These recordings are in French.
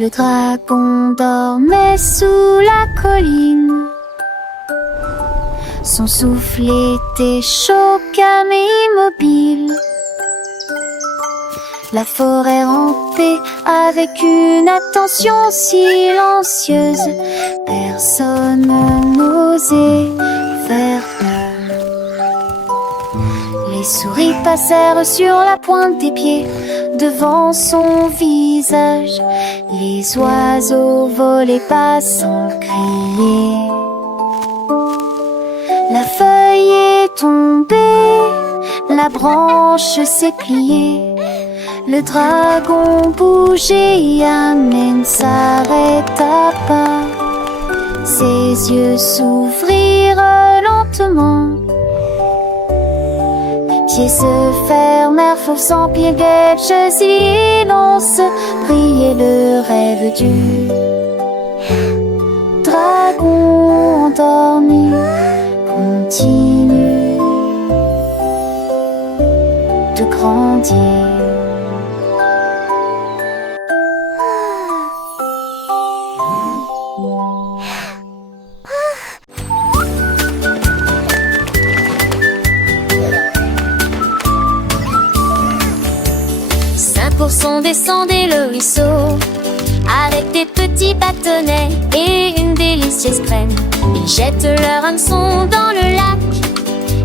Le dragon dormait sous la colline. Son souffle était chaud, calme et immobile. La forêt rampait avec une attention silencieuse. Personne n'osait faire peur. Les souris passèrent sur la pointe des pieds devant son visage. Les oiseaux volaient pas sans crier. La feuille est tombée, la branche s'est pliée. Le dragon bougeait, mais ne s'arrêta pas. Ses yeux s'ouvrirent lentement. Pieds se fermèrent, fauve sans pied, guetche, silence. Brillait le rêve du dragon endormi. Continue de grandir. Descendait le ruisseau avec des petits bâtonnets et une délicieuse crème. Ils jettent leur hameçon dans le lac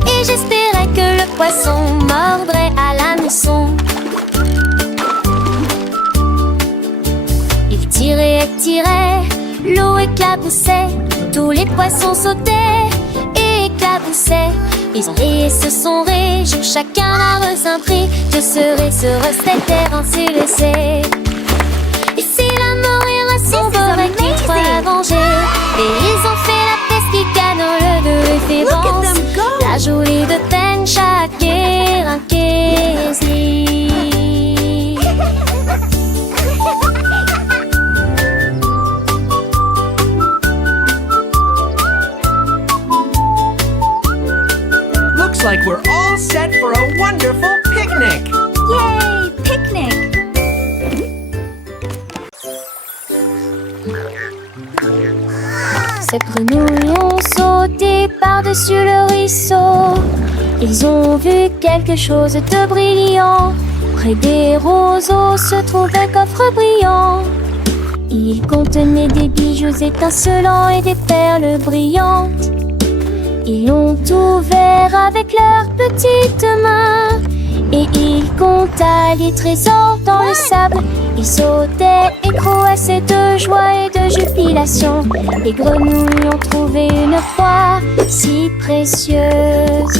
et j'espérais que le poisson mordrait à l'hameçon. Ils tiraient et tiraient, l'eau éclaboussait, tous les poissons sautaient et éclaboussaient. Ils ont ri et se sont réjouis, chacun leur un prix. Je serai sur cette terre ainsi laissée. Et si la mort son beurre qui croit venger. Et ils ont fait la pestica dans le de référence. La jolie de Tencha Kerankesi. Looks like we're all set for a wonderful picnic! Yay! Picnic! Ces grenouilles ont sauté par-dessus le ruisseau. Ils ont vu quelque chose de brillant. Près des roseaux se trouvait un coffre brillant. Il contenait des bijoux étincelants et des perles brillantes. Ils l'ont ouvert avec leurs petites mains et ils comptaient les trésors dans le sable. Ils sautaient et croassaient de joie et de jubilation. Les grenouilles ont trouvé une proie si précieuse.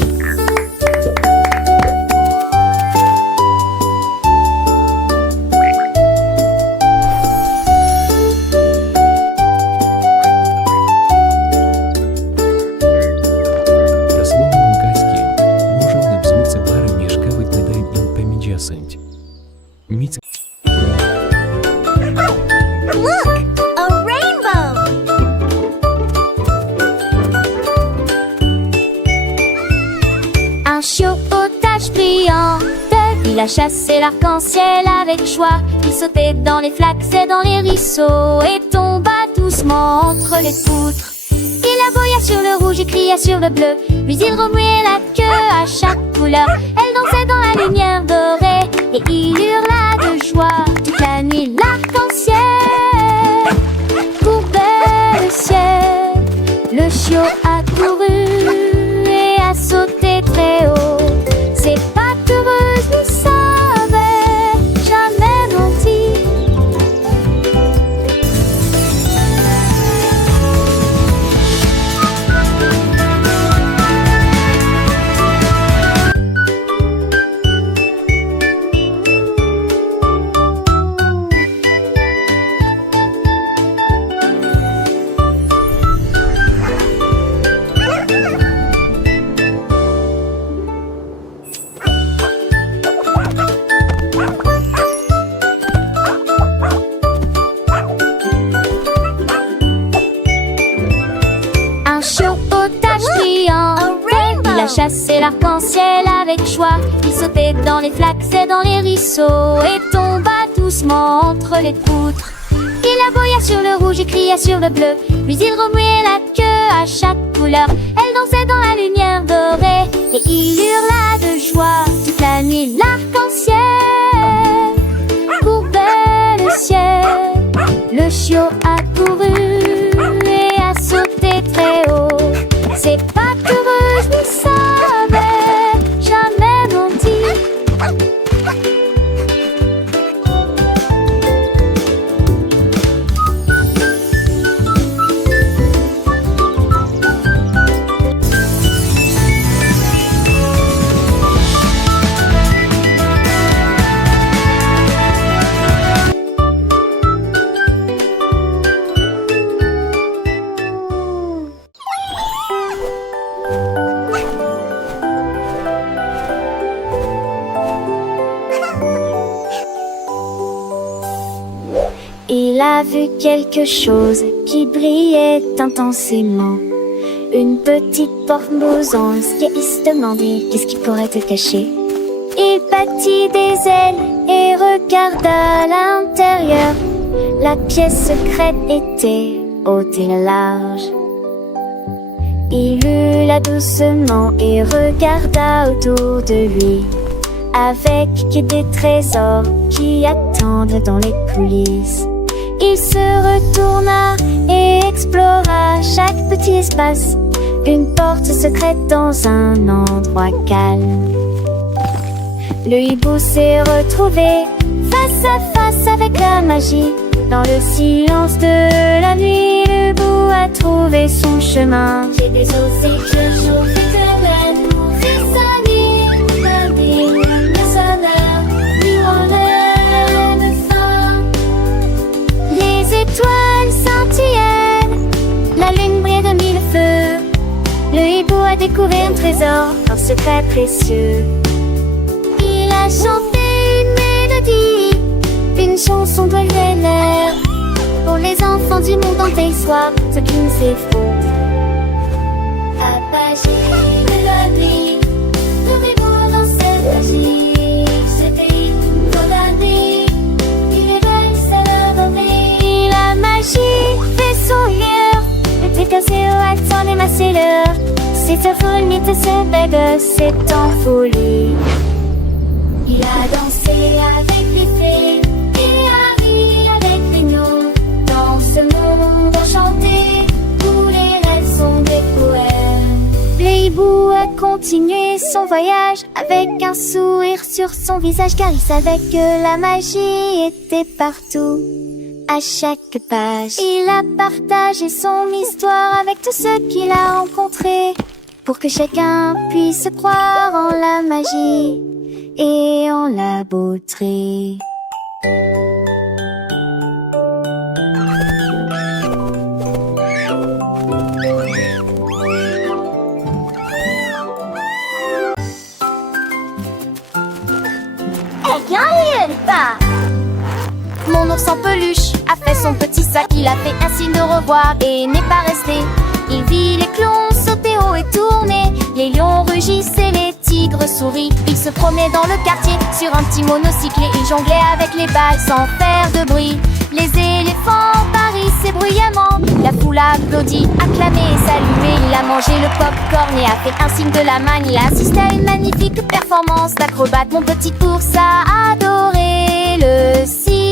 Il a chassé l'arc-en-ciel avec joie. Il sautait dans les flaques et dans les ruisseaux et tomba doucement entre les poutres. Il aboya sur le rouge et cria sur le bleu, puis il remuait la queue à chaque couleur. Elle dansait dans la lumière dorée et il hurla de joie. Toute la nuit l'arc-en-ciel courbait le ciel. Le chiot a couru et a sauté très haut. Ses pattes heureuses ne savaient jamais mentir. Chassait l'arc-en-ciel avec joie. Il sautait dans les flaques et dans les ruisseaux et tomba doucement entre les poutres. Il aboya sur le rouge et cria sur le bleu. Puis il remuait la queue à chaque couleur. Elle dansait dans la lumière dorée et il hurla de joie toute la nuit. L'arc-en-ciel courbait le ciel. Le chiot a couru et a sauté très haut. Ses pattes heureuses ne savaient jamais mentir. Il a vu quelque chose qui brillait intensément. Une petite porte bousante et il se demandait qu'est-ce qui pourrait te cacher. Il battit des ailes et regarda à l'intérieur. La pièce secrète était haute et large. Il hurla doucement et regarda autour de lui, avec des trésors qui attendent dans les coulisses. Il se retourna et explora chaque petit espace, une porte secrète dans un endroit calme. Le hibou s'est retrouvé face à face avec la magie. Dans le silence de la nuit, le hibou a trouvé son chemin. J'ai des os et je chauffais de même. C'est sa nuit, ma vie, le sonneur, lui en heure de fin. Les étoiles scintillaient, la lune brillait de mille feux. Le hibou a découvert un trésor, un secret précieux. Il a chanté une mélodie, une chanson de l'air pour les enfants du monde entier, soit ce qui nous est faux. Apaché de la nuit, tournez-vous dans cette magie. C'était condamné, il éveille sa rêverie. La magie fait sourire, le thé cassé au accent des macelleurs. C'est un foule, mythe, c'est bête, c'est en folie. Il a dansé avec les fées, il a ri avec les gnous. Dans ce monde enchanté, tous les rêves sont des poèmes. Le hibou a continué son voyage avec un sourire sur son visage, car il savait que la magie était partout, à chaque page. Il a partagé son histoire avec tous ceux qu'il a rencontrés, pour que chacun puisse croire en la magie et en la beauté. Mon ours en peluche a fait son petit sac. Il a fait un signe de revoir et n'est pas resté. Il vit les clowns sauter haut et tourner, les lions rugissaient, les tigres sourient. Il se promenait dans le quartier sur un petit monocycle et il jonglait avec les balles sans faire de bruit. Les éléphants parissaient bruyamment, la foule applaudit, acclamé et salué. Il a mangé le pop-corn et a fait un signe de la main. Il a assisté à une magnifique performance d'acrobate. Mon petit ours a adoré le cirque.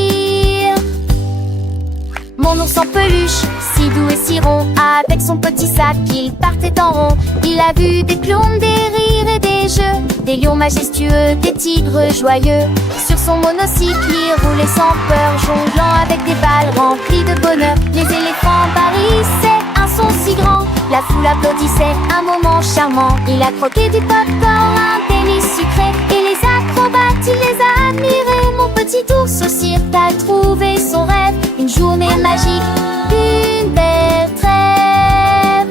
Mon ours en peluche, si doux et si rond, avec son petit sac, il partait en rond. Il a vu des clowns, des rires et des jeux, des lions majestueux, des tigres joyeux. Sur son monocycle, il roulait sans peur, jonglant avec des balles remplies de bonheur. Les éléphants parissaient un son si grand, la foule applaudissait, un moment charmant. Il a croqué du popcorn, un délice sucré, et les acrobates, il les a admirés. Mon petit ours au cirque a trouvé son rêve, une journée magique, une belle trêve.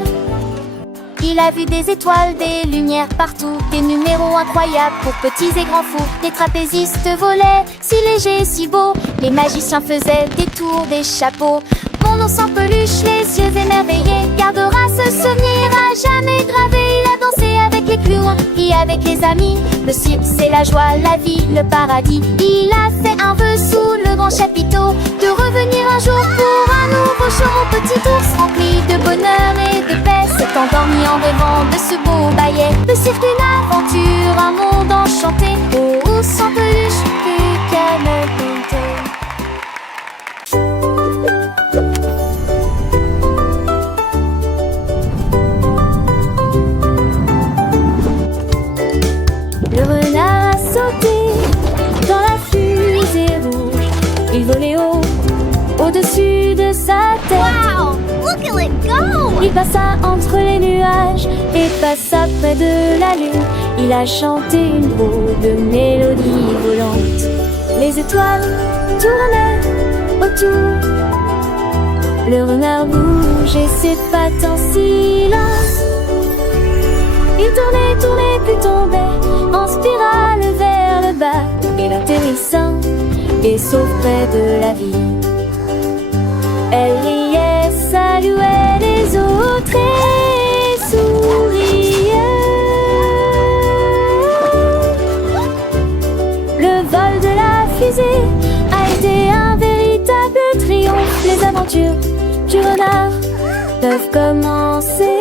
Il a vu des étoiles, des lumières partout, des numéros incroyables pour petits et grands fous. Les trapézistes volaient, si légers, si beaux, les magiciens faisaient des tours, des chapeaux. Mon ours en peluche, les yeux émerveillés, gardera ce souvenir à jamais gravé. Il a dansé danser avec les clowns et avec les amis. Le cirque c'est la joie, la vie, le paradis. Il a fait un vœu sous le grand chapiteau de revenir un jour pour un nouveau show. Petit ours rempli de bonheur et de paix s'est endormi en rêvant de ce beau ballet. Le cirque une aventure, un monde enchanté. Oh, ours en peluche, plus qu'à me compter. Le renard a sauté dans la fusée rouge. Il volait haut, au-dessus de sa tête. Wow! Look at it go! Il passa entre les nuages et passa près de la lune. Il a chanté une drôle de mélodie volante. Les étoiles tournaient autour. Le renard bougeait ses pattes en silence. Il tournait, tournait, puis tombait en spirale vers le bas. Il atterrissant et sauf près de la vie. Elle riait, saluait les autres et souriait. Le vol de la fusée a été un véritable triomphe. Les aventures du renard peuvent commencer.